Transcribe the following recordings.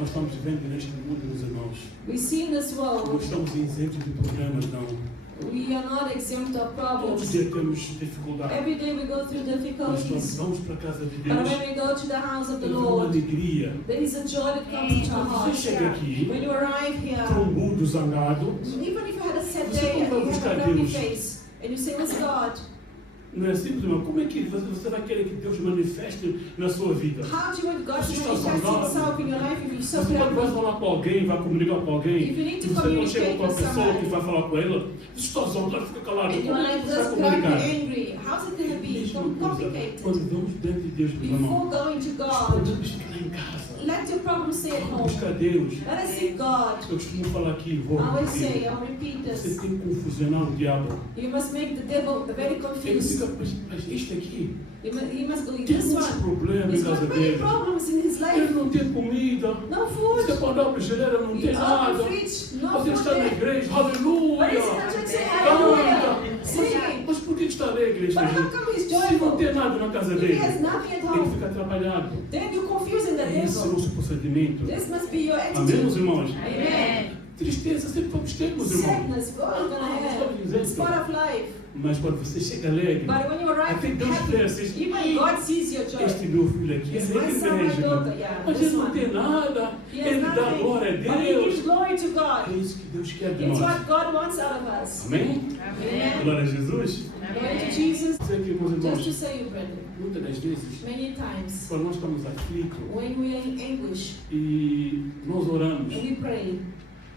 Nós estamos vivendo neste mundo, meus irmãos. We see in this Não world, estamos isentos de problemas, não. we are not exempt of Todos os problems. dias temos dificuldade. Every day we go through Mas quando difficulties. vamos para a casa de But Deus, when we go to the house of the temos uma Lord, alegria. there is a joy that comes into our Quando você hearts. chega aqui, When you arrive here, trombudo, zangado, even if you had a sad Você day não and vai you have buscar a grumpy Deus. face, and you say, what's God? não é simples, irmão. Como é que você vai querer que Deus manifeste na sua vida? How do you want God to Você está manifest zangado? Himself in your life if you're so Você quando vai grumpy? falar com alguém, vai comunicar com alguém, If you need to você quando chega communicate com a with pessoa somebody, que vai falar com ela, você está zangado, fica calado. and Como you're é like que você vai this, grumpy, comunicar? angry, how's it going to be? It's Mesma coisa, complicated. quando vamos diante de Deus, meu irmão, Before going to os God, problemas ficam em casa. let your problems stay at Vamos home. buscar Deus. Let us seek God. Eu costumo falar aqui, I vou always say, repetir. I'll repeat Você this. tem que confusionar o diabo. You must make the devil very Ele confused. fica, mas este aqui He must go, tem this muitos one. problemas He's em casa got many dele. problems in his Ele life. não tem comida. No Você food. pode dar para geleira, não tem Open nada. fridge. No Você food está na there. igreja, But he's in aleluia. the church saying Canta. hallelujah. Singing. Mas por que está alegre este But how gente? come he's Se não joyful? tem nada na casa If he dele, has nothing at ele home, fica atrapalhado. then you're confusing the Esse é o devil. nosso procedimento. This must be your Amém, meus attitude. irmãos? Amen. Tristeza sempre vamos ter, meus irmãos. Sadness, we're all gonna have. It's part of life. Mas quando você chega alegre, But when you arrive até Deus happy, vê, vocês, even God sees your este joy. meu filho aqui é It's my alegre son, my mesmo. daughter, yeah. Mas This ele não one. tem nada. He has Ele dá nothing, glória a but he gives Deus. glory to É God. isso que Deus quer de It's nós. what God wants out of us. Amém? Amen. Glória a Jesus. Glory to Jesus. Sei que, meus Just to irmãos, say, brethren, muitas das vezes, many times quando nós estamos aflitos when we are in anguish e nós oramos, and we pray,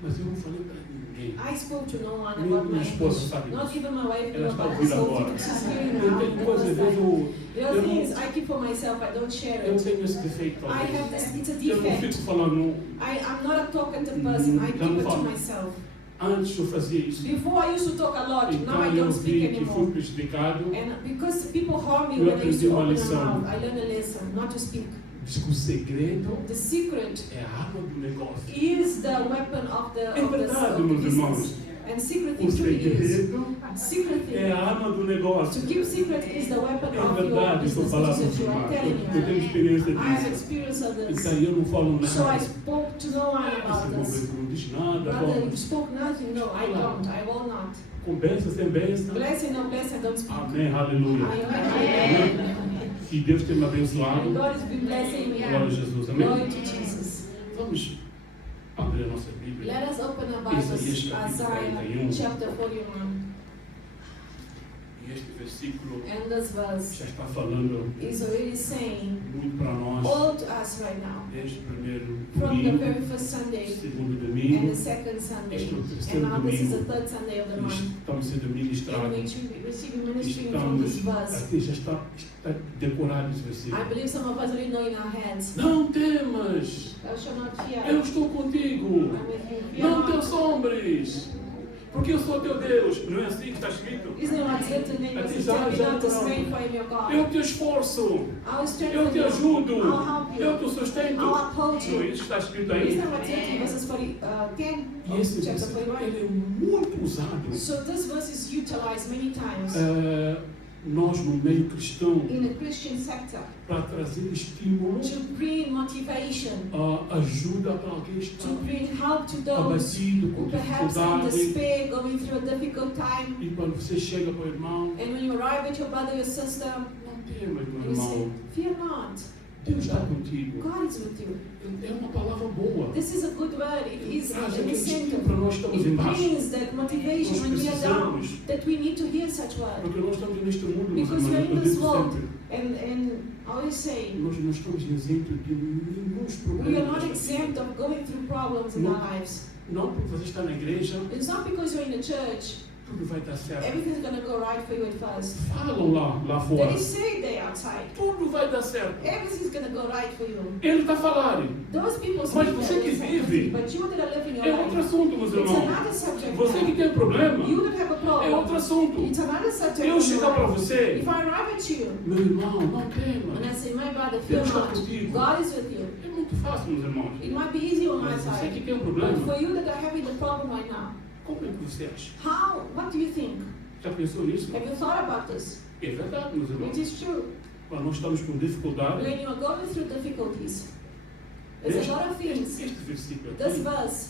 mas eu não falei para ninguém. I spoke to no one Nem about my minha esposa anguish. sabe Not disso. even my wife Ela knew está about it. ouvindo So agora. she's hearing Eu now. tenho The coisas, às first vezes time. eu There are things I keep for myself. I don't share Eu it. tenho esse defeito, I talvez. have this. It's a Eu não defect. fico falando, I'm not a talkative person. I keep it to myself. antes eu fazia isso. Before I used to talk a lot. Now Então I eu don't speak vi que fui anymore. prejudicado. And because people harm me Eu when I used to aprendi uma open my lição. mouth, I learned a lesson not to speak. Diz que o segredo The secret é a arma do negócio. is the weapon of the É verdade, meus irmãos. business. And secret O things to use. segredo Secret é a thing. arma do negócio. To keep secret is the weapon É of your verdade, estou business. falando This is isso, what I'm irmão. telling Eu tenho you. experiência I have disso. experience of this. Então eu não falo So I nada. spoke to no one Esse about irmão this. não diz nada. Brother, Bom, you spoke nothing. No, I don't. I will not. com bênção, sem bênção. Blessing, no blessing, don't speak. Amém, aleluia. Amen. Que Deus tenha me And abençoado. God has been blessing me. Glória a Jesus, amém? Glory to Jesus. Vamos abrir a nossa Bíblia. Let us open our Bibles, Isaías capítulo 41. Isaiah chapter 41. E este versículo And this verse já está falando is already saying muito para nós all to us right now. desde o primeiro From the domingo, very first Sunday segundo and domingo, the second Sunday. este é o And terceiro now this is the domingo third Sunday of the que month. estamos sendo In ministrados. which we receive ministry from Estamos, this verse. aqui já está decorado esse I versículo. believe some of us already know in our heads. Não temas, Thou shalt not fear. eu estou contigo. I'm with you. Fear Não te not. assombres, porque eu sou teu Deus. Não é assim que está escrito? Isn't it what's written in Aqui verse já 10? Be not está. dismayed, for I am your God. Eu te esforço, I will eu strengthen te you. ajudo, I'll help eu you. te sustento. I'll uphold Não é you. isso que está escrito aí? Isn't that what's written in verses 10 E esse of chapter versículo 41? ele é muito usado. So this verse is utilized many times Nós no meio cristão in the Christian sector para trazer estímulo, to bring motivation, ajuda para alguém que to está bring help to those abatido com who perhaps are in dificuldade. despair, going through a difficult time. E quando você chega para o irmão, And when you arrive at your brother, your sister, não temas, meu and you say, irmão, fear not, Deus está contigo. God is with you. É uma palavra boa. This is a good word. It is Traz an aquele estímulo incentive. para nós estamos It embaixo. brings that motivation Nós when we are down, precisamos, that we need to hear such word. porque nós estamos neste mundo, meus Because irmãos, we're in eu this digo world, sempre, and I always say, nós não estamos isentos de nenhum we are not problema. exempt of going through problems in our lives. Não porque você está na igreja, It's not because you're in the church, tudo vai dar certo. everything's going to go right for you at first. Falam lá fora, They say they outside, tudo vai dar certo. everything's going to go right for you. Ele está falando. Those people Mas speak você that que it's vive, but you that are living your É outro life, assunto, meus it's irmãos. another subject. Você que tem problema, You that have a é problem, outro assunto. it's another subject. Eu in your chegar para life. você, If I arrive at you, meu irmão, não and tema. I say, my brother, fear Deus está not, contigo. God is with you. É muito fácil, meus irmãos. It might be easy on my Mas você que side, tem um but problema, for you that are having the problem right now, como é que você acha? what do you think? Já pensou nisso? Have you thought about this? É verdade, meus It irmãos. is true. Quando nós estamos com dificuldade, When you are going through difficulties, There's a lot of things. Este versículo This aqui, verse,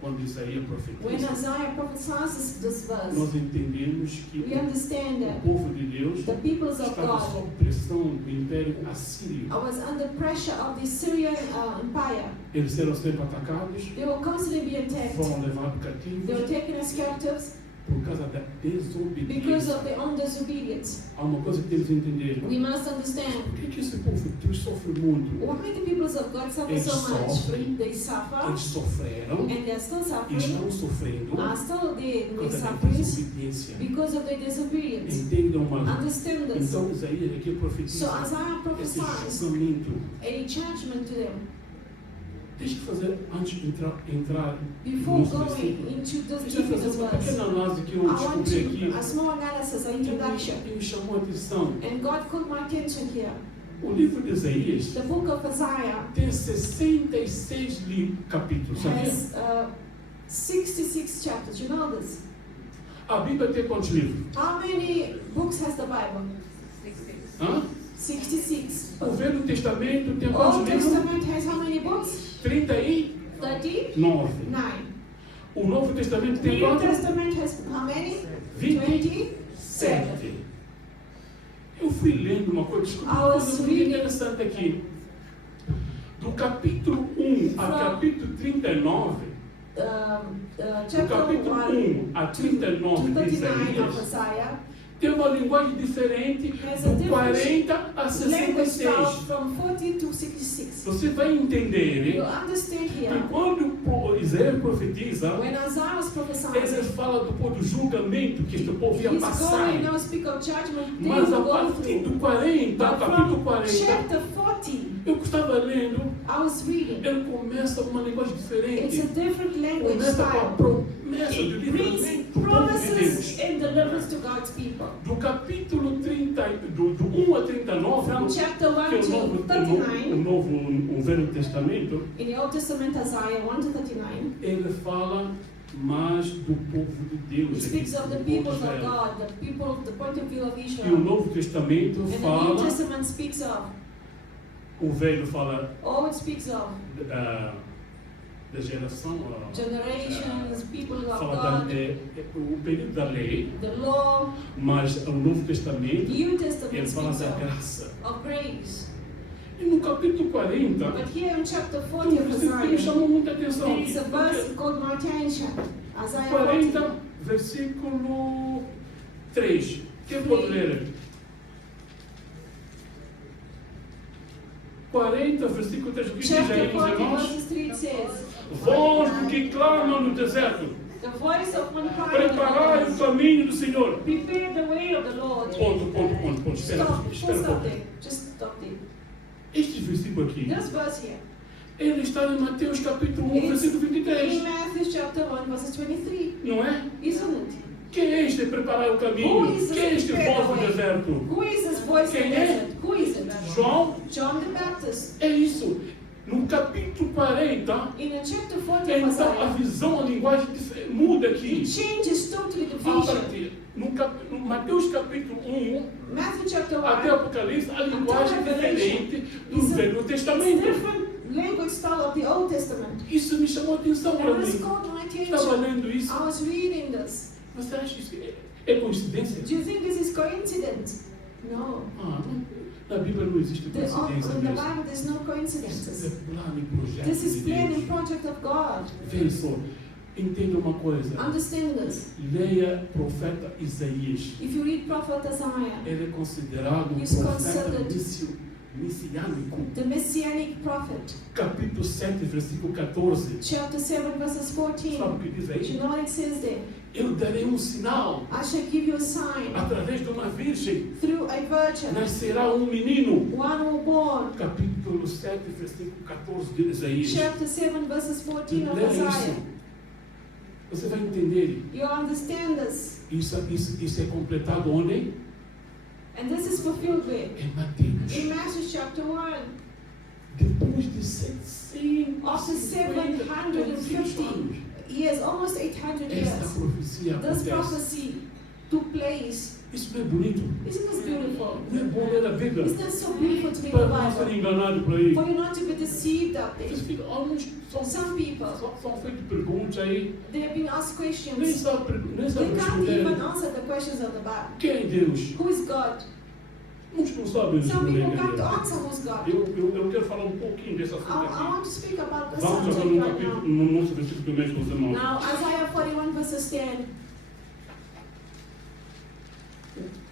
quando Isaías when profetiza, Isaiah prophesies this verse, nós entendemos que we understand o that povo de Deus the peoples of estava God sob pressão do Império Assírio. was under pressure of the Syrian Empire. Eles eram sempre atacados, They were constantly being attacked. foram levados They cativos were taken as captives por causa da because desobediência. of their own disobedience. Há uma coisa que temos que entender. We must understand Por que esse povo de Deus sofre muito? why the peoples of God suffer Eles so much. sofrem. They suffer Eles sofreram and they're still e suffering, estão sofrendo are still there in por their causa da sufferings desobediência. because of their disobedience. Entendam, mano. Understand this. Então Isaías aqui So profetiza Isaiah esse prophesies julgamento. a judgment to them. Deixa eu fazer, antes de entrar Before nos going versículos, into this deixa eu deep in fazer this uma verse, pequena análise que I eu want descobri aqui to, a small analysis, an introduction. e me chamou a atenção. And God called my attention here. O livro de Isaías The book of Isaiah tem 66 capítulos, sabia? has 66 chapters. You know this? A Bíblia tem quantos livros? How many books has the Bible? Hã? 66. O Velho Testamento tem Old quantos livros? Testament has how many books? 39. 39. O Novo Testamento tem New quantos? Testament has how many? 27. 27. Eu fui lendo uma coisa, desculpa, I uma was coisa muito reading. interessante aqui. Do capítulo 1 a From- capítulo 39, do Chapter capítulo 1 1 a 39 to de 39 of Isaías, Isaiah tem uma linguagem diferente has a do different 40 a language style 66. from 40 to 66. Você vai entender You understand que here, quando Isaías profetiza, when Isaiah was ele prophesying, fala do julgamento que este povo ia he's passar. going now speak of judgment they Mas a will go partir through. do 40, But capítulo from 40, chapter 40, eu estava lendo, I was reading. ele começa uma linguagem It's diferente. a different language Começa com a style. promessa de It brings livramento do povo de promises Deus. and deliverance to God's people. Do capítulo 30, do 1 a 39, From chapter 1 que é to o 39, novo, o Velho Testamento, in the Old Testament, Isaiah 1 to 39, ele fala mais do povo de Deus. it speaks of the do people povo de of Israel. God, the people, the point of view of E o Israel. Novo Testamento And the New fala, Testament speaks of, o Velho fala all it speaks of, da geração, generations, people of fala God, o período da lei, the law, mas o Novo Testamento New Testament ele fala speaks da of, graça. Grace. E no capítulo 40, But here in chapter tem 40 um of versículo que me Isaiah, chamou muita atenção. there is a verse that caught my attention. Isaiah 40, 40. versículo 3. Quem pode ler? 40, versículo 3. O que diz aí, Chapter meus 40, irmãos? verses 3 it says, Voz do que clama no deserto. the voice of one crying, Preparai o caminho do Senhor. prepare the way of the Lord. Ponto. Espera Stop, um stop pouco. there. Just stop there. Este versículo aqui, This verse here. ele está em Mateus capítulo 1, It's versículo in 23. Matthew chapter 1, verses 23. Não é? Isn't it? Quem é este preparar o caminho? Who is Quem é este this prepare voz do the way? deserto? Who is this voice in Quem the é? desert? Who is it? João. John the Baptist. É isso. No capítulo 40, In a chapter 40 of então a Isaiah, visão, a linguagem muda aqui. it changes totally the A vision. partir, no Mateus capítulo 1 Matthew chapter 1, até Apocalipse, a linguagem é diferente do It's a- Velho it's Testamento. different language style of the Old Testament. Isso me chamou a atenção para And this mim. caught my Estava attention. lendo isso. I was reading this. Você acha isso é coincidência? Do you think this is coincidence? No. Na Bíblia não existe In coincidência the mesmo. Bible, there's no Isso coincidences. é plano e projeto This de is plan Deus. and project of God. Vê só, entenda uma coisa. Understand this. Leia profeta Isaías. If you read Prophet Isaiah, Ele é considerado um He's profeta considered messiânico. the Messianic prophet, Capítulo 7, versículo 14. chapter 7, verses 14. Sabe o que diz Do you aí? know what it says there? Eu darei um sinal. I shall give you a sign. Através de uma virgem Through a virgin, nascerá um menino. one will born. Capítulo 7, versículo 14 de Isaías. Chapter 7, verses 14 of Leia Isaiah. isso. Você vai entender. You understand this? Isso é completado onde? And this is fulfilled where? Em Mateus. In Matthew chapter 1. Depois de 750 After 750 anos, years, almost 800 esta years, profecia this acontece. prophecy took place. Isso não é bonito? Isn't this beautiful? Não é bom ler a Bíblia? Isn't that so beautiful to read Para the não ser Bible? enganado por aí. For you not to be deceived out there. Vocês ficam, alguns Some people, são feitas perguntas aí, they have been asked nem questions. sabe They can't even responder. answer the questions of the Bible. Quem é Deus? Who is God? Muitos não sabem Some responder. people can't Deus. answer who's God. Eu quero falar um pouquinho desse assunto I aqui. want to speak about the Vamos agora subject no right capítulo, now. no nosso versículo mesmo, meus irmãos. Now, Isaiah 41 verses 10.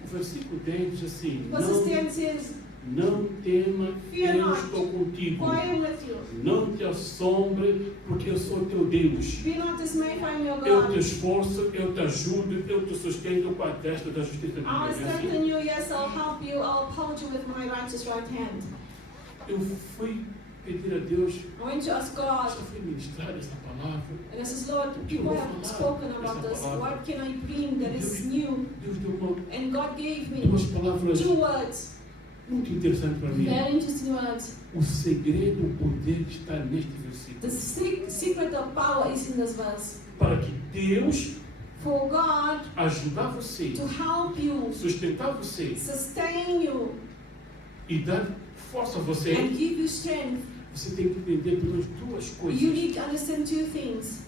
O versículo 10 diz assim: Verses 10 says, não tema, Fear eu not, estou contigo. for I am with you. Não te assombre, porque eu sou teu Deus. Be not dismayed, for I am your Eu te God. esforço, eu te ajudo, eu te sustento com a destra da justiça de I will Deus. strengthen you, yes, I'll help you, I'll uphold you with my righteous right hand. Eu fui pedir a Deus, I went to ask God, já foi ministrada essa palavra. and I said, Lord, people have spoken about this. What can I bring that is new? Deus deu And God gave me duas palavras 2 words, muito interessantes para mim. very interesting words. O segredo, o poder está neste versículo. The secret of power is in this verse. Para que Deus For God ajudar você, to help you, sustentar você sustain you, e dar força a você, and give you strength, você tem que entender pelas duas coisas. you need to understand 2 things.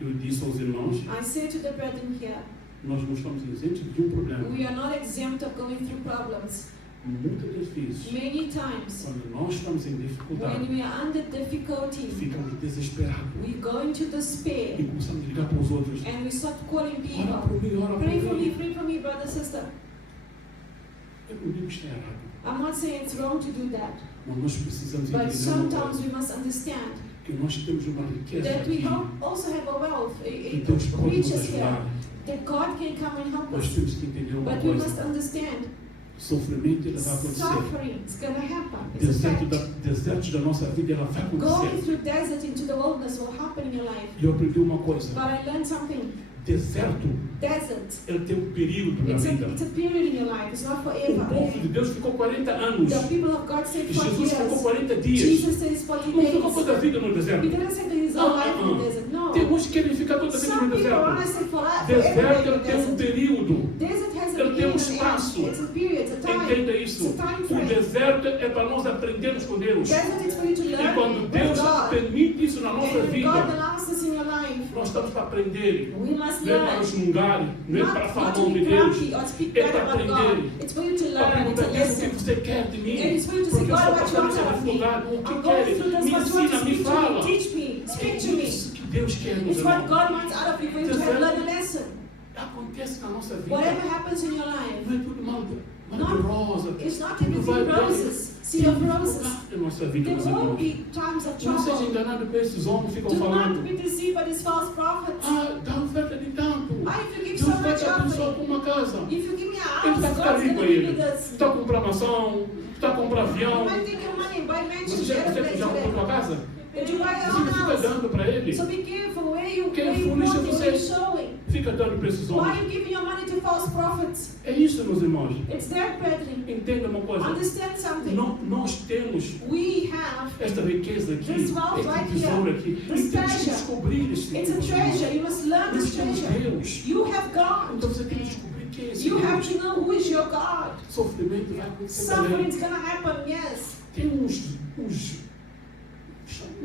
Eu disse aos irmãos, I say to the brethren here, nós não estamos isentos de um problema. we are not exempt of going through problems. Muitas das vezes, Many times, quando nós estamos em dificuldade, when we are under difficulty, ficamos desesperados we go into e despair, começamos a ligar para os outros. and we start calling Ora people. por mim, ora Pray por for me, mim. pray for me, brother, sister. Eu não digo que isto é errado, I'm not saying it's wrong to do that, mas nós precisamos but entender uma sometimes coisa, we must understand que nós temos uma riqueza that we aqui also have a wealth, e Deus pode nos riches here, ajudar. that God can come and help Nós us. temos que entender uma But we must coisa, understand, sofrimento ele vai acontecer. suffering is going to happen. It's a fact. Desertos da nossa vida ela vai Going acontecer. through desert into the wilderness will happen in your life. E eu aprendi uma coisa, But I learned something. deserto Desert, ele tem um período na vida. it's a period in your life. It's not O forever. povo de Deus ficou 40 anos. The people of God stayed E 40 Jesus ficou years. 40 dias. Jesus stays 40 Não ficou days. toda a vida no He deserto. didn't say that his whole life in the desert. No. Tem uns que querem ficar toda a vida Some no people want to deserto. stay for Deserto every ele day tem in um the desert. período. Desert has a Ele tem um period. espaço. It's a period. It's a time. Entenda isso. It's a time O frame. deserto é para nós aprendermos com Deus. Desert is for you to E learn quando with Deus God. permite isso na nossa And when God vida, allows this in your life, nós estamos para aprender. we must Não é para learn. resmungar, não é para Not falar to mal de be Deus. grumpy or speak É bad para about God. aprender. It's for you to Para learn. It's perguntar a a Deus o lesson. que você quer de mim. And it's for you to Porque say, eu God, estou what you passando want essa out of me. dificuldade. O I'm que going quer? through this. Me What you want ensina, to me speak to fala. me. Teach me. Speak to É me. isso que Deus quer, meus It's what irmãos. God wants out of you for you to have learned a lesson. Acontece na nossa vida. Whatever happens in your life, Não é tudo mal de rosa. it's not Tudo everything vai bem. roses, sea of roses. Na nossa vida, There meus will irmãos. be times of Não seja trouble. enganado por esses homens que ficam Do not falando. be deceived by these false prophets. Ah, dá oferta de tanto. If you give Deus so vai much te abençoar offering, com uma casa. if you give me a Ele house, está a God's ficar going rico to a give ele. you this. Está a comprar mansão, está a comprar You avião. might take your money and buy Você mansions, já airplanes comprou today. tua casa? Did you buy your Você own fica house? dando para ele. So be careful where you Quem put foolish it, where você? you're showing. Fica dando para esses Why homens. are you giving your money to false prophets? É isso, meus irmãos. It's their brethren. Entenda uma coisa. Understand something. Nós temos We have, esta riqueza aqui, This wealth right este tesouro here. aqui. E This temos que treasure. descobrir este it's a tesouro. treasure. You must learn Nós this temos treasure. Deus. You have God. Então você tem que descobrir quem é esse You have Deus. to know who is your God. Sofrimento vai acontecer Suffering também. is going to happen, yes. Tem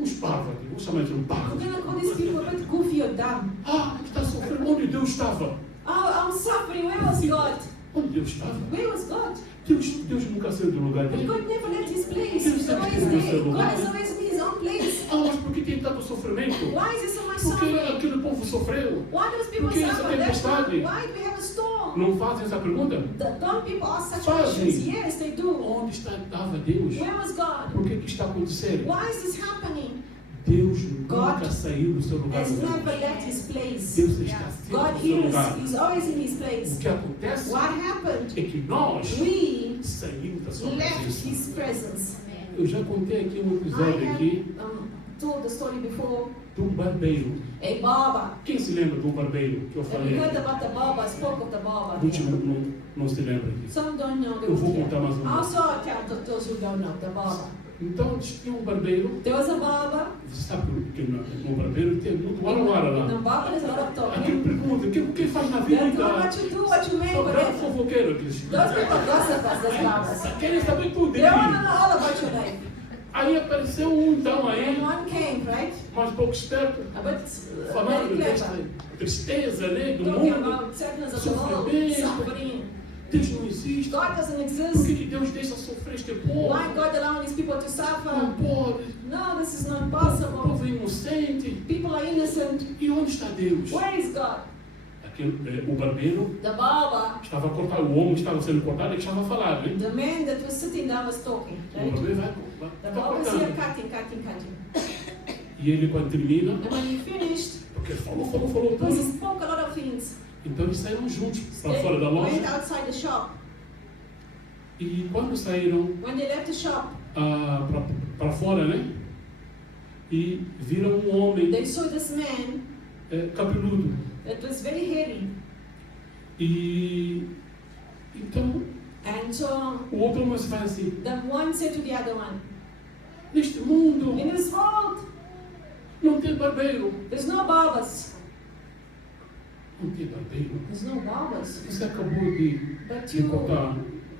uns parvos aqui, vamos chamar de um We're parvo. going to call these people a bit goofy or dumb. Ah, está sofrendo. Onde Deus estava? Oh, I'm suffering. Where was God? Onde Deus estava? Where was God? Deus nunca saiu do lugar dele. God never left his place. Deus He's sempre always esteve no seu there. lugar. God is always in his own place. Ah, mas por que tem tanto sofrimento? Why is there so much Porque suffering? aquele povo sofreu. Why those people Porque essa suffer? That's why, tempestade. why do we have a storm? Não fazem essa pergunta? Don't people ask such Fazem. questions? Yes, they do. Onde estava Deus? Where was God? Por que está acontecendo? Why is this happening? Deus God nunca saiu do seu lugar. Has never left his place. Deus está sempre God no seu lugar. is always in his O place. que acontece What happened? é que nós We saímos da sua left presença. his presence. Eu já contei aqui um I episódio aqui have told the story before. de um barbeiro. A barber. Quem se lembra do barbeiro que eu Have falei? you heard about the barber? I spoke of the barber. Muitos não se lembram disso. Some don't know the Eu vou root contar mais uma. Also, I'll tell those who don't know the barber. Então eles tinham um barbeiro. There was a barber. Você sabe que no barbeiro tem muito wara-wara In lá. the barber, there's a lot of talking. Aquele pergunta, o que faz na vida? They'll do what you do, what you make, Só grande whatever. fofoqueiro aqueles. Those people gossip us, those barbers. Querem saber tudo de They want to mim. know all about your life. Aí apareceu um então And aí, one came, right? mais pouco esperto, But falando very desta clever. tristeza, né, do Talking mundo. about sadness of the world, Sofrimento. suffering. Deus não existe. God doesn't Por exist. que Deus deixa sofrer este povo? Why God allowing these people to Não suffer? pode. No, this is not O possible. povo é inocente. People are innocent. E onde está Deus? Where is God? O barbeiro The barber, estava a cortar, o homem que estava sendo cortado, ele estava a falar, né? the man that was sitting down was talking, O right? barbeiro The está barber was here cortando. cutting. E ele, quando termina, And when he finished, porque ele falou because he tudo. spoke a lot of things, Então eles saíram juntos para they fora da went loja. outside the shop. E quando saíram When they left the shop, para fora, né? E viram um homem they saw this man cabeludo. that was very hairy. E então And so o outro homem vai assim: the one said to the other one, neste mundo in this world, não tem barbeiro. there's no barbers. Não tem barbeiro. There's no barbers. Você acabou de But de cortar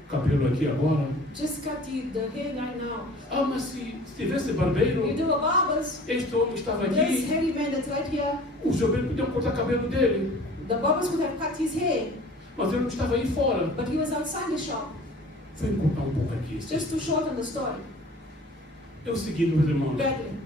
cabelo aqui agora. just cut the hair right now. Ah, mas se tivesse barbeiro, You do a barbers. este homem estava This aqui, hairy man that's right here, os jovens podiam cortar cabelo dele, the barbers would have cut his hair, mas ele não estava aí fora. but he was outside the shop. Foi cortar um pouco aqui. Just to shorten the story. É o seguinte, meus irmãos, Brethren,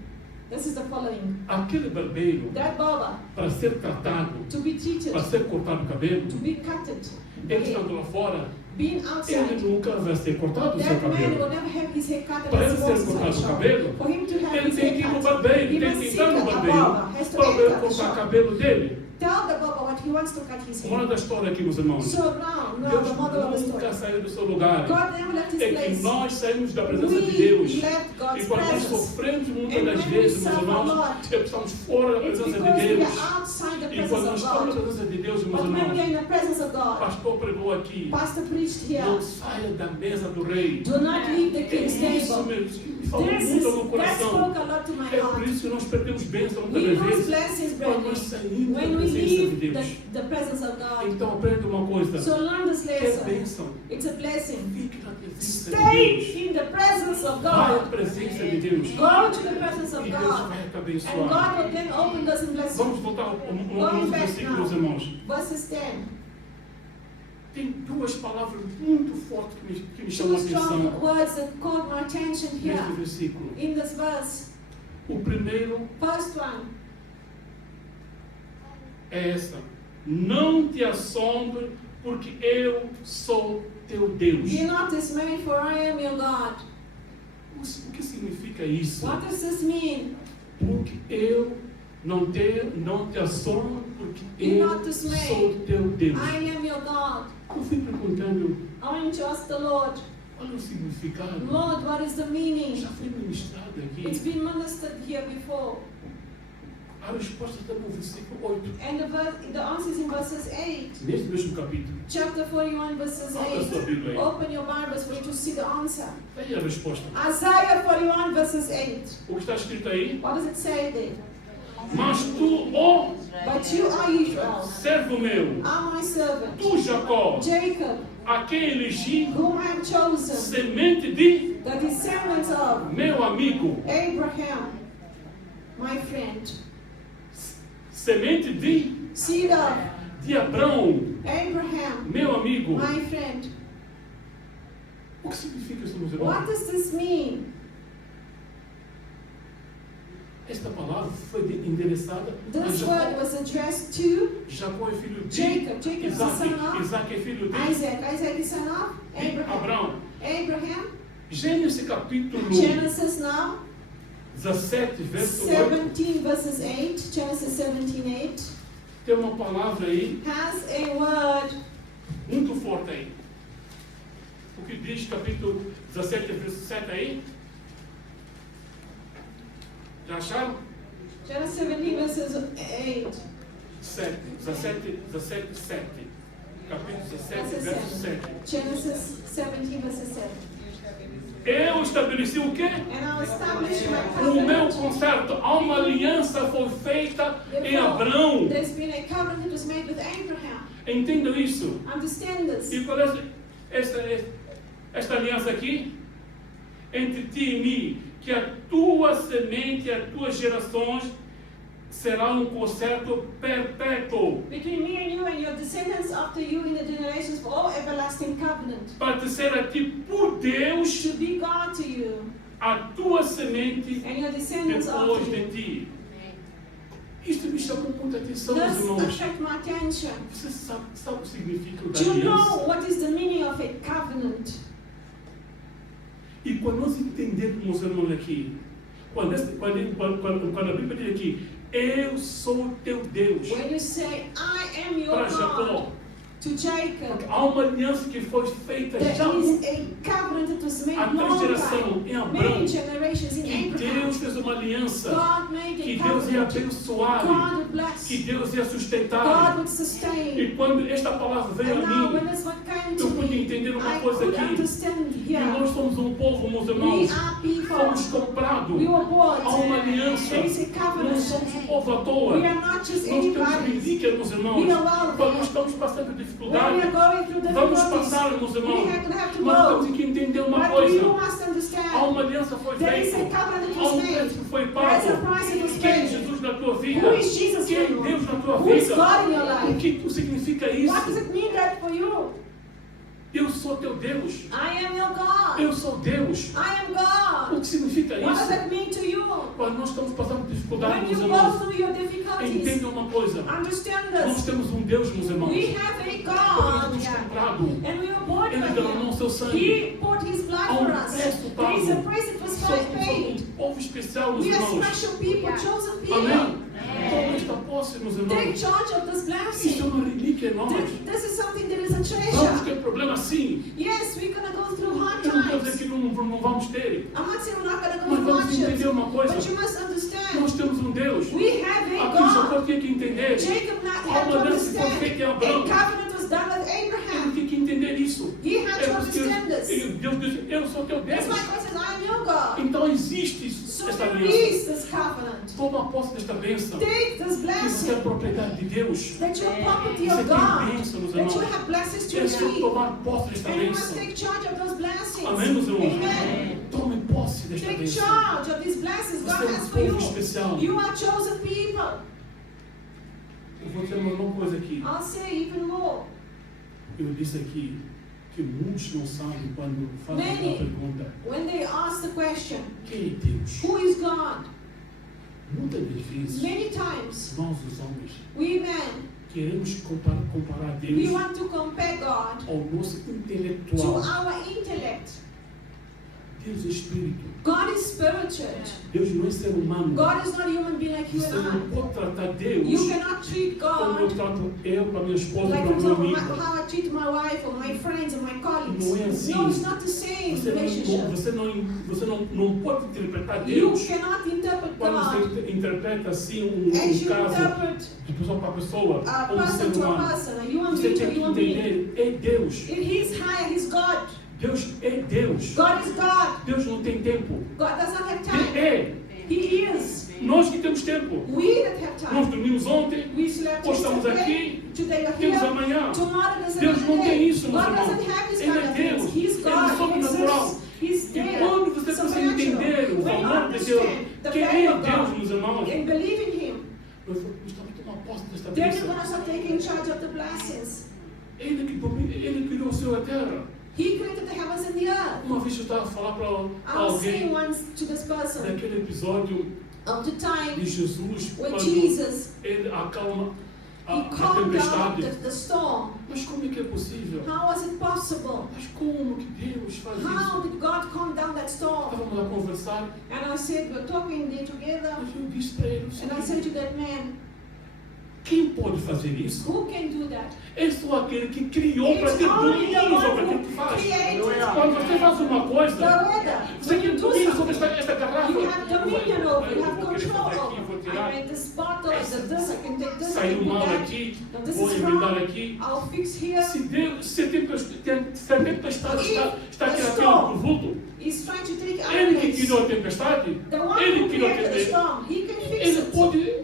this is the following. aquele barbeiro, That barber, para ser tratado, to be treated, para ser cortado o cabelo, to be cutted, ele estando lá fora, being ele outside, nunca vai ser cortado o seu that man cabelo. will never have his hair cut Para unless ele he ser walks inside the cortado o shop. cabelo, For him to have ele his tem que ir hair no cut, barbeiro, he tem must que seek entrar no a barbeiro, barber, has to para enter the cortar o shop. cabelo dele. Tell the barber what he wants to cut his Moral hair. da história aqui, meus irmãos. So now, Deus the model of the story. nunca saiu do seu lugar. God never left his É que place. nós saímos da presença de We Deus. left E God's quando nós presence. sofremos muitas And das when vezes, we meus suffer irmãos, a lot, é porque estamos fora da It's presença because de we Deus. are outside the E presence quando nós of estamos na God. presença de Deus, meus But when we are irmãos, in the presence of o God, pastor pregou aqui. Pastor preached Não here, saia da mesa do rei. do not leave the É king's isso table. mesmo, que me falou This muito ao meu that coração. spoke a lot to my É por heart. isso que nós perdemos bênção We muitas lose vezes. blessings, Quando brethren, nós saímos da when we presença de leave Deus. the presence of God. Então aprenda uma coisa. So learn this Que é lesson. bênção. It's a blessing. Fique na presença de Deus. Stay in the presence of Vai à God. presença de Deus. Go to the presence of E Deus God. vai te And abençoar. God will then open doors and bless Vamos you. voltar ao Going nosso back versículo, now. meus irmãos. Verses 10. Tem duas palavras muito fortes que me chamam a Two atenção strong words that caught my attention neste here versículo. in this verse. O primeiro First one. é essa. Não te assombre, porque eu sou teu Deus. Be not dismayed, for I am your God. O que significa isso? What does this mean? Porque eu não te assombro, porque Be eu not dismayed. sou teu Deus. I am your God. Eu fui perguntando, I want to ask the Lord, qual é o significado? Lord, what is the meaning? Já foi ministrado It's aqui. been ministered here before. A resposta está no versículo 8. And the answer is in verses 8. Neste mesmo capítulo. Chapter 41, verses Abra a sua 8. Bíblia aí. Open your Bibles for you to see the answer. Está aí a resposta. Isaiah 41, verses 8. O que está escrito aí? What does it say there? Mas tu, ó But you are Israel, servo meu, are my servant, tu Jacó, Jacob, a quem elegi, whom I have chosen, semente de the descendants of meu amigo, Abraham, my friend, semente de seed of Abraão, Abraham, meu amigo. my friend. O que significa isso, meus What irmãos? does this mean? Esta palavra foi endereçada a This word Jacó. was addressed to Jacó é filho de Jacob. Jacob is the Isaac. son of Isaac é filho de Isaac. Isaac is son of Abraham. Abraão. Abraham. Gênesis capítulo Genesis now, 17, verso 8. 17 verses 8. Genesis 17:8 Tem uma palavra aí has a word. muito forte aí. O que diz capítulo 17, verso 7 aí? Já acharam? Genesis 17 verses 8. 7. 17, 7. Capítulo 17, Verses verso 7. 7. Genesis 17 verses 7. Eu estabeleci o quê? And I'll establish my O meu covenant. concerto. Há uma aliança foi feita em Abraão. There's been a covenant that was made with Abraham. Entendam isso. Understand this. E qual é esta aliança aqui? Entre ti e mim, que a tua semente e as tuas gerações será um concerto perpétuo. Between me and your descendants after you in the generations for all everlasting covenant. Para te ser a ti por Deus, To be God to you a tua semente and your descendants depois after de you. ti. Isto me chamou muita atenção, meus This irmãos. attract my attention. Você sabe o significado da Do you aliança? know what is the meaning of a covenant? E quando nós entendemos, meus irmãos, aqui, quando a Bíblia diz aqui, eu sou teu Deus, When you say, I am your para Jacó, God, to Jacob, porque há uma aliança que foi feita there já is a covenant that was made há três long gerações em time, Abraão, many generations in que Abraham. Deus fez uma aliança, God made que a Deus ia covenant. abençoar, God would bless. que Deus ia God sustentar. would sustain. E quando esta palavra veio And a now, mim, when this one came to eu pude me, entender uma I coisa could aqui. understand E here. nós somos um povo, meus We irmãos, are people. fomos comprados. We were bought. Há uma aliança. There is a Não covenant. somos um povo à toa. We are not just Nós temos anybody. relíquias, meus irmãos. We are well. Quando nós estamos passando When we dificuldade, are going through vamos difficulties, passar, meus irmãos. we have to Mas go. temos que entender uma But you coisa. must Há understand. uma aliança que foi There is feita. a covenant that Há was um preço made. que foi There is pago. a price that was Quem é paid. Jesus na tua vida? Who is Jesus Quem é for you? Deus na tua Who is vida? God in your O life? que significa What does isso? it mean that for you? Eu sou teu Deus. I am your God. Eu sou Deus. I am O God. que significa What does isso? that mean to you? Quando nós estamos passando dificuldade, When meus you irmãos, go through your difficulties, entendam uma coisa. understand Nós this. temos um Deus, meus irmãos. We have a Porque God. fomos comprados. And we were born Ele by derramou Him. o seu sangue. He poured His blood Há for um us. preço There is a pago. price that was Somos paid. um povo especial, meus We are irmãos. special people, chosen people. Amém? Toma esta posse, meus Take irmãos. charge of this Isso é blessing. uma relíquia enorme. This is something that is a Vamos treasure. ter problema sim. Yes, we're going to go through hard Eu não estou dizendo times. que não vamos ter. I'm not saying we're not going to Mas go through vamos entender hardships. uma coisa. But you must understand, Nós temos um Deus. we have a Aqui Jacó God. tinha que entender. Jacob not Há had to uma aliança que foi understand. feita em A Abraão. covenant was done with Ele Abraham. tinha que entender isso. He had É to porque understand this. Deus disse, eu sou teu That's Deus. why God says, I am your God. Então existe So esta there aliança. is this covenant. Toma posse desta bênção. Take this Que você é blessing. propriedade de Deus. That you are property Você of God. tem bênção, meus That you irmãos. have blessings to É só receive. tomar posse desta And you must bênção. take charge of those blessings. Amém, meus irmãos? Amen. Tome posse desta Take bênção. charge of these blessings God Você é has um for you. povo especial. You are chosen people. Eu vou dizer uma coisa aqui. I'll say even more. Eu disse aqui que muitos não sabem quando fazem Many. uma pergunta. When they ask the question, Quem é Deus? who is God? Muitas vezes, Many times, nós os homens we men, queremos comparar we Deus want to compare God ao nosso to intelectual. our intellect. Deus é espírito. God is spiritual. Deus não é ser humano. God is not a human being like you Você and não I. pode tratar Deus You cannot treat como eu God trato eu para minha esposa, like para you meu talk amigo. about how I treat my wife or my friends and my colleagues. Não é assim. No, it's not the same relationship. Você não pode interpretar You Deus cannot interpret quando God você interpreta assim as you caso interpret de pessoa para pessoa, a como ser person to a humano. person, a human Você being to a tem que human being. entender, é Deus. He's higher, He's God. Deus é Deus. God is God. Deus não tem tempo. God does not have Ele time. é. He is. Nós que temos tempo. We that have Nós time. dormimos ontem, We slept hoje estamos yesterday. aqui, Today you're temos here. amanhã. Tomorrow there's Deus another não tem day. isso, meus God irmãos. doesn't have this Ele kind é of Deus. things. He's Ele é God. He sobrenatural. exists. He's E there. quando você começa a entender o When you valor de Deus, understand the quem value é of Deus, God meus irmãos, and believe in Him, nós estamos a tomar posse desta then you're bênção. going to start taking charge of the blessings. Ele que domina, Ele criou o céu e a terra. He created the heavens and the earth. Uma vez eu estava a falar para I was saying alguém once to this person daquele episódio of the de time Jesus, when quando Jesus, ele acalma He a calmed down tempestade. the storm. Mas como é que é possível? How was it possible? Mas como que Deus faz How isso? did God calm down that storm? Estávamos a conversar, And I said, we're talking there together. mas eu disse para ele, And I said to that man, Quem pode fazer isso? Who can do that? É só aquele que criou para It's ter only the domínio sobre one aquilo who que faz. created. Quando você faz uma coisa, The você when tem you do domínio sobre something, esta garrafa. you have dominion over, you Eu have vou querer control fazer aqui, vou over. I tirar. made this bottle, I did this, I can take this, I Saiu can do mal that. aqui, Now this vou is emendar wrong, aqui. I'll fix here. Se Deus, se a tempestade está aqui naquele storm vulto, He's trying to take our ele que place. criou a tempestade, The one ele who criou a created the tempestade, storm, He can fix ele it. pode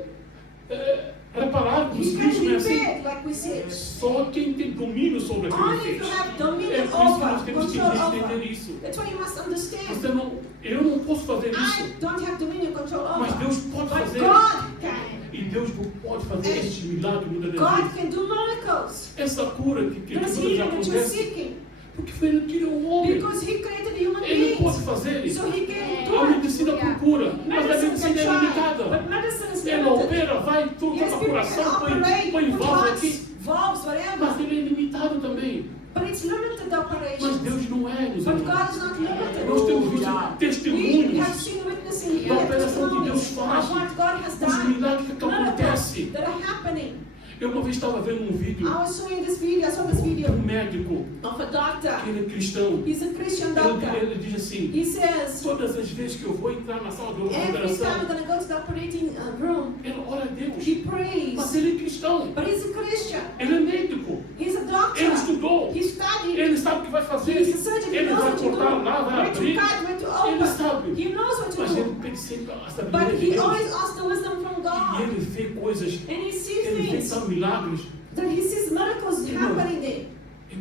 reparar como He se can diz, não é assim? repair, like we said. Só quem tem domínio sobre aquilo Only que if you fez. have É dominion por isso que nós over, temos que control entender over. isso. That's why you must understand. Eu não posso fazer isso, I don't have dominion control mas over. Deus pode But fazer. God can. E Deus não pode fazer And este milagre muitas das God vezes. can do miracles. Essa cura que There's tudo healing that you're acontece, seeking. porque foi Ele que criou o homem. Because He created a human Ele being. pode fazer. So He can A do it. medicina procura, mas a Medicine medicina can é try, limitada. but medicine is Ele limited. opera, vai tudo Yes, na people coração, can operate, põe put válvula hearts, aqui, valves, mas whatever. ele é limitado também. But it's limited Mas operations. Deus não é, meus But irmãos. God is not limited. Nós temos visto We have testemunhos seen witnessing da here operação que Deus testimonies faz, of what God has os done, milagres que miracles acontecem. that are happening. Eu uma vez estava vendo um vídeo I was showing this video, I saw this de video um médico, of a doctor. que ele é cristão. He's a Christian doctor. Ele diz assim, He says, todas as vezes que eu vou entrar na sala de every time I'm operação, going to go to the operating room, ele ora a Deus. he prays. Mas ele é cristão, But he's a Christian. ele é médico, He's a doctor. ele estudou, He studied. ele sabe o que vai fazer, He's a surgeon. He ele knows vai what to do. cortar lá, vai Where to abrir, cut, where to ele open. sabe. He knows what to Mas ele do. pede sempre a But sabedoria de he Deus. always asks the wisdom from E God. ele vê coisas, And he sees ele vê things tão milagres. that he sees miracles happening there. É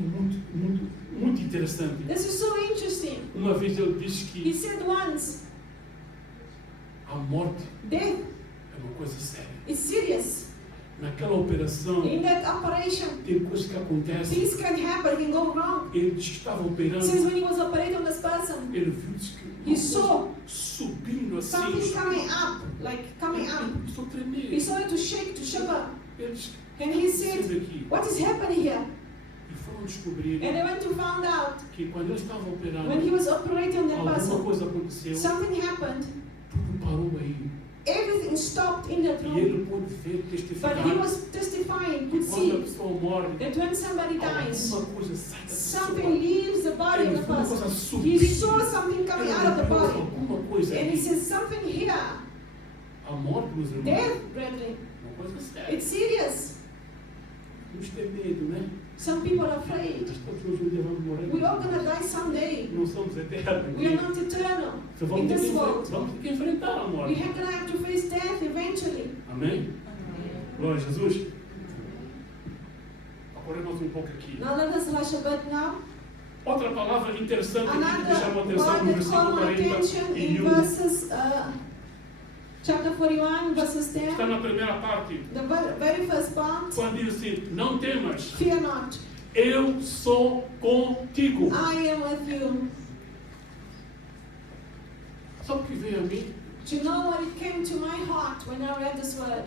muito interessante. This is so interesting. Uma vez ele disse He que said once, a morte death é uma coisa séria. is serious. Naquela operação, In that operation, tem coisas que acontecem. things can happen, can go wrong. Ele disse que estava operando, Since when he was operating on this person, ele viu disse que he saw subindo assim. something coming up, like coming up. Ele começou a tremer. He saw it to shake, to shiver. Ele disse, And he "Sabe said, aqui?" what is happening here? E foram descobrir And they went to find out que quando ele estava operando, when he was operating on that alguma person, coisa aconteceu, something happened. tudo parou aí. Everything stopped in that E room. ele pôde ver, But testificar, he was testifying, could que quando a see pessoa morre, that when somebody dies, alguma coisa sai da something pessoa. leaves the body of Ele the viu uma coisa person. subir. He saw something coming out of the Ele viu body. alguma coisa And he ali. says, something here. A morte, meus irmãos, Death, brethren. uma coisa séria. It's serious. Uns têm medo, né? Some people are afraid. Mas todos um dia vamos morrer. We're all going to die someday. Não somos eternos. We are not eternal Então in vamos ter, this que, world. vamos ter que enfrentar a We morte. are going to have to face death eventually. Amém? Glória a Jesus. Acorremos um pouco aqui. Now let us rush a bit now. Outra palavra interessante aqui que me chamou a Another atenção word no that caught versículo my attention in 41. verses, chapter 41, verses 10. Está na primeira parte. The very first part, Quando diz assim, não temas, fear not, eu sou contigo. I am with you. Sabe o que veio a mim? Do you know what it came to my heart when I read this word?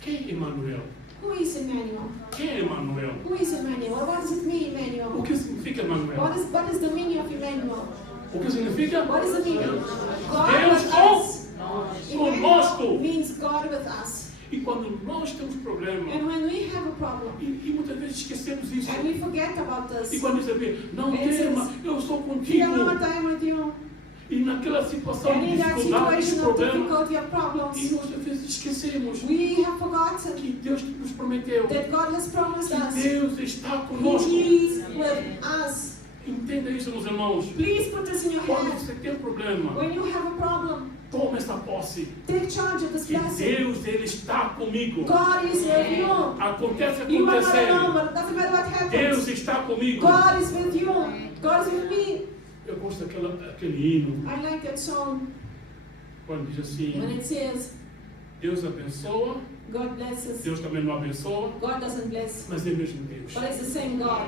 Quem é Emmanuel? Who is Emmanuel? Quem é Emmanuel? Who is Emmanuel? What does it mean, O Emmanuel? que significa Emmanuel? What is the meaning of Emmanuel? O que significa? What is the meaning? God Deus with com us. conosco. Emmanuel means God with us. E quando nós temos problema, And when we have a problem, e muitas vezes esquecemos isso. and we forget about E this, quando diz assim, não Ele diz, tema, eu estou fear contigo. not, I am with you. E naquela situação And de in that dificuldade, de situation of problema, difficulty or e problems, nós às vezes esquecemos we have forgotten que Deus nos prometeu that God has promised que us Deus está He conosco. is with us. Entenda isso, meus irmãos. Please put this in your Quando head. você tem um problema, When you have a problem, toma essa posse. take charge of this Que blessing. Deus, Ele está comigo. God is with you. Acontece You are not acontecer. alone, but it doesn't matter what happens. Deus está comigo. God is with you. God is with me. Eu gosto daquele hino, I like that song quando diz when assim, it says, Deus abençoa, God blesses. Deus também não abençoa, God doesn't bless, mas é mesmo Deus. but it's the same God.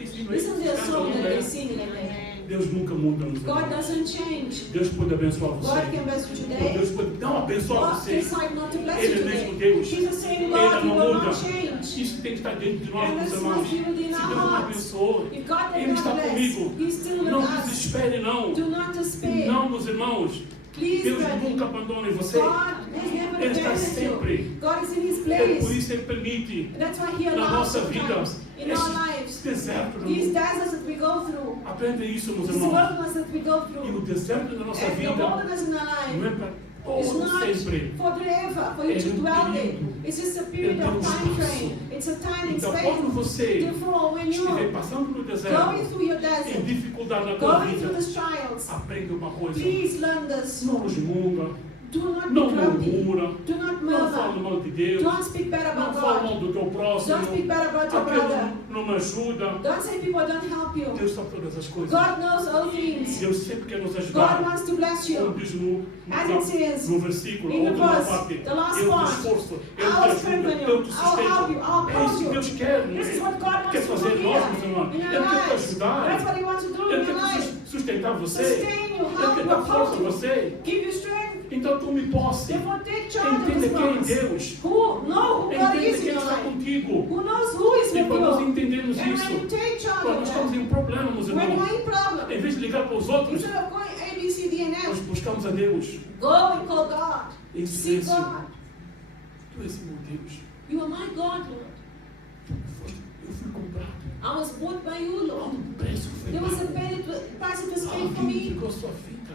Esse hino Isn't there a song that they é, sing like that? Deus nunca muda, meus God irmãos. doesn't change. Deus pode abençoar God você. can bless you today. Deus pode não abençoar God você. decide not to bless Ele you é mesmo today. Deus. He's the same Ele God. He não will muda. not change. Isso tem que estar dentro de nós, And meus this irmãos. must be Se within Deus our não hearts. abençoa, If God Ele did está not bless, comigo. He's still with Não us. desespere, não. Do not despair. Não, meus irmãos. Please, Deus Daddy. nunca abandona você. God has never Ele está abandoned sempre. you. God is in His Por place. isso Ele permite That's why He na allows nossa vida sometimes in our lives esse deserto. these deserts that we go through, Aprenda isso, meus this irmãos. wilderness that we go E through, o deserto da nossa and the vida wilderness in our não é life para is todo not sempre. forever for you to dwell in. It's just a period of time frame. It's a time and Então, quando space. você Therefore, when estiver you're passando no going deserto, through your em desert, dificuldade na tua going through vida, these trials, aprenda uma coisa. please learn this. Não resmunga, Do not be não grumpy. murmura, Do not não fala murmur. mal de Deus, Don't speak bad não about fala God. mal do teu próximo, Don't speak bad about your brother. aquele não me ajuda. Don't say people don't help you. Deus sabe todas as coisas. God knows all things. Deus sempre quer nos God ajudar. wants to bless Como you. diz no As it says no versículo, in the última verse, parte, the last eu te part, esforço, eu I'll te ajudo, strengthen eu you. te I'll help you. I'll sustento. É isso que help Deus you. quer. This is what God Quer wants to fazer do em nós, meus here irmãos. in Ele our quer te lives. ajudar. That's what He wants to do in Ele your quer life. sustentar você. Sustain you, Ele help quer you, dar força a uphold you, você. give you strength. Então tome posse. Therefore, take charge of Entenda this quem é promise. Deus. Know who God Entenda is in quem your está life. contigo. Who knows who is E with quando nós you. entendemos And isso, when you take charge quando of nós estamos that, em problema, meus when irmãos, you're in problem, em vez de ligar para os outros, instead of going A, B, C, D, and nós F, buscamos a Deus. go and call God. Em Seek silêncio. God. Tu és meu Deus. You are my God, Lord. Eu fui comprado. I was bought by you, Há Lord. preço que foi There was a pago. price that was paid for Alguém me. entregou a sua vida.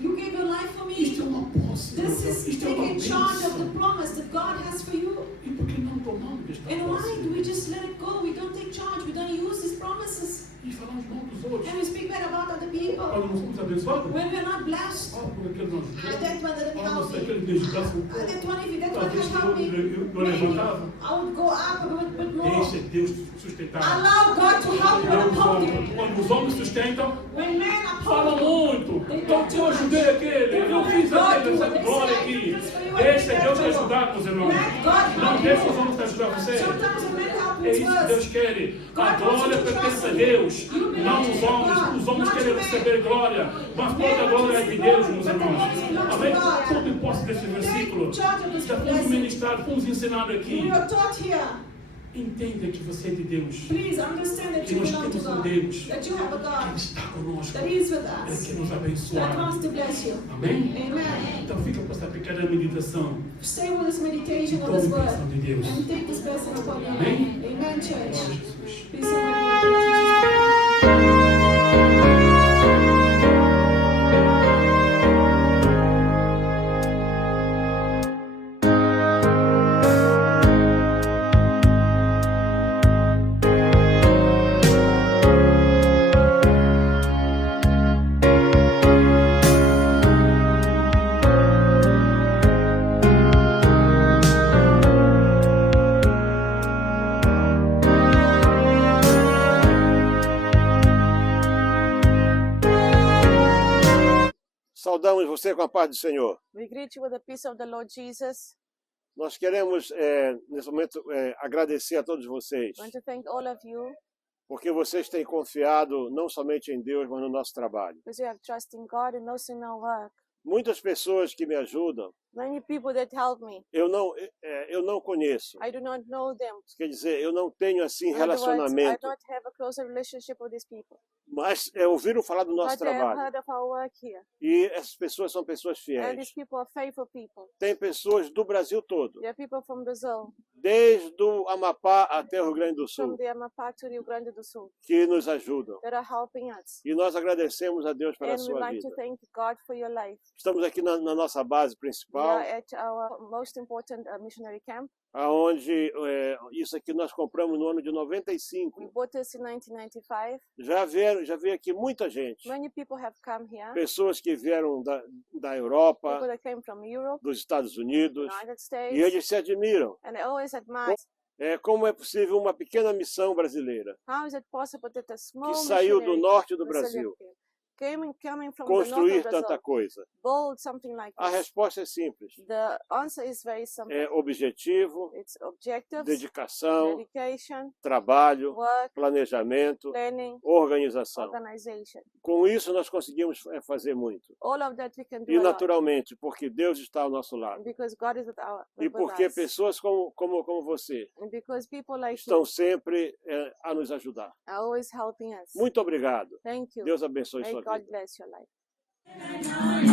You gave your life for Isto é me. uma posse. This is Isto é uma taking charge of the bênção. promise that God has for you. E por que não tomamos desta And why posse? do we just let it go? We don't take charge. We don't use His promises. E falamos mal dos outros. And we speak bad about other people. Quando não somos abençoados, When we're not blessed. por aquele não ajudou. That one didn't Não help sei, me. aquele me ajudasse um pouco. That one, if that one Talvez had que helped me, eu maybe levantava. I would go up a bit more. Deixa Deus sustentar. Allow God to help you and uphold you. Quando os homens sustentam, When men falam uphold you, muito. Então eu ajudei aquele, eu fiz aquele, essa glória aqui. Deixa Deus te ajudar, meus irmãos. Não deixa os homens te ajudar você. sometimes when men help É you isso que Deus first. quer. A glória pertence a Deus, não os homens. Os homens querem receber glória, mas toda a glória é de Deus, meus irmãos. Amém? Tudo posse desse versículo. Já fomos ministrados, fomos ensinados We aqui. are taught here. Entenda que você é de Deus. Please understand that Que you nós belong to temos God. Deus. That you have a Ele God está conosco. that is with Ele us. quer nos That abençoar. wants to bless you. Amém? Amen. Então fica com essa pequena meditação. Stay with this meditation of Tome this bênção word. de Deus. And take this blessing upon you. Amém? Amen, church. Glória a Jesus. Please, somebody. Saudamos você com a paz do Senhor. We greet you with the peace of the Lord Jesus. Nós queremos, nesse momento, agradecer a todos vocês, I want to thank all of you porque vocês têm confiado não somente em Deus, mas no nosso trabalho. because you have trust in God and also in our work. Muitas pessoas que me ajudam, Many people that help me, eu não conheço. I do not know them. Quer dizer, eu não tenho assim In other words, I relacionamento, don't have a closer relationship with these people. mas ouviram falar do nosso But they have trabalho. heard of our work here. E essas pessoas são pessoas And fiéis. these people are faithful people. Tem pessoas do Brasil todo, They are people from Brazil, desde o Amapá até o Rio Grande do from Sul, the Amapá to Rio Grande do Sul, que nos ajudam. that are helping us. E nós agradecemos a Deus pela And we'd sua like vida. to thank God for your life. Estamos aqui na nossa base We principal, are at our most important missionary camp. aonde isso aqui nós compramos no ano de We 95. bought this in 1995. Já veio aqui muita gente, Many people have come here. pessoas que vieram da People Europa, that came from Europe, dos Estados Unidos, United e States, eles se admiram. and I always admire Como é possível uma pequena missão brasileira how is it possible that a small que saiu do missionary norte do Brazilian Brasil coming from the north construir of Brazil, tanta coisa? build something like A this? resposta é simples: The answer is very simple. é objetivo, It's objectives, dedicação, dedication, trabalho, work, planejamento, planning, organização. organization. Com isso nós conseguimos fazer muito. All of that we can do E a lot, naturalmente, porque Deus está ao nosso lado. because God is E with porque us. pessoas como você And because people like estão you sempre a nos ajudar. are always helping us. Muito obrigado. Thank you. Deus abençoe May sua God vida. bless your life.